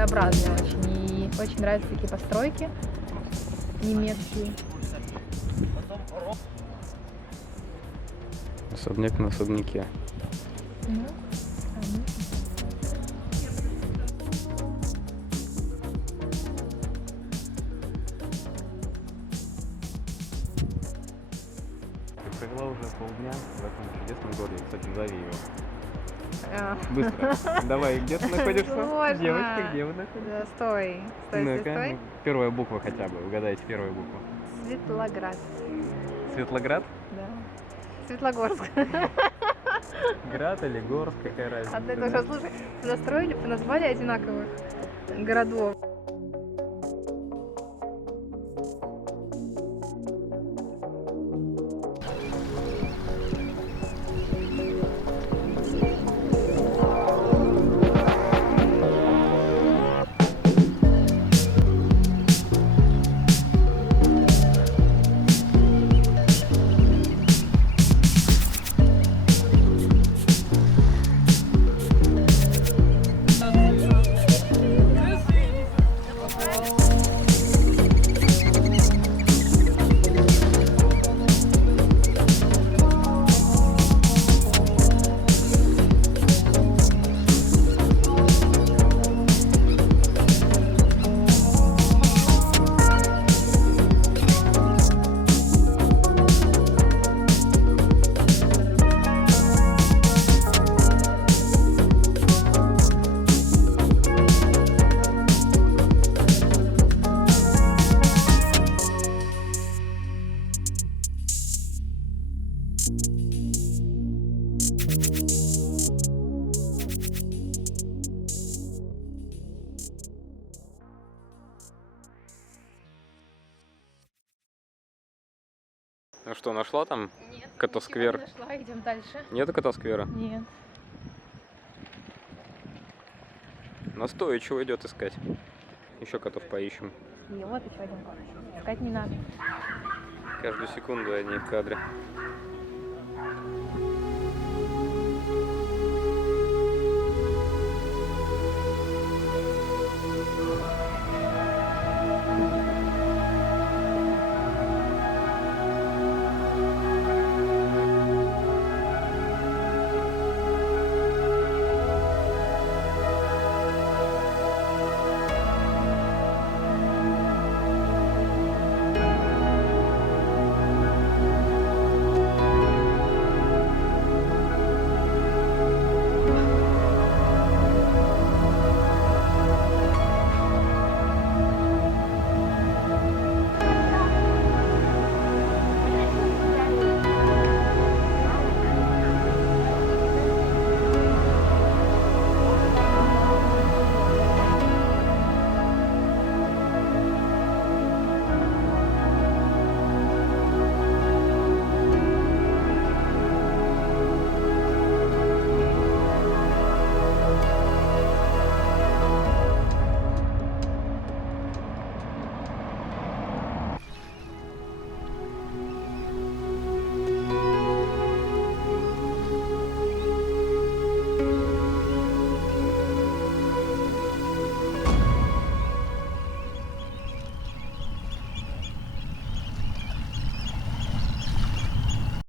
своеобразный очень. И очень нравятся такие постройки немецкие. Особняк на особняке. Ты провела уже полдня в этом чудесном городе. Кстати, назови его. Быстро. Давай, где ты находишься? Сложно. Девочка, где вы находитесь? Да, стой. Стой, стой, Ну-ка, стой. ну, первая буква хотя бы. Угадайте первую букву. Светлоград. Светлоград? Да. Светлогорск. Град или Горск, какая разница? Одно и то же. Слушай, застроили по названию одинаковых городов. Ну что, нашла там Нет, Котосквер? ничего не нашла, идем дальше. Нету Котосквера? Нет. Настойчиво идет искать. Еще котов поищем. И вот еще один кот. Искать не надо. Каждую секунду одни в кадре.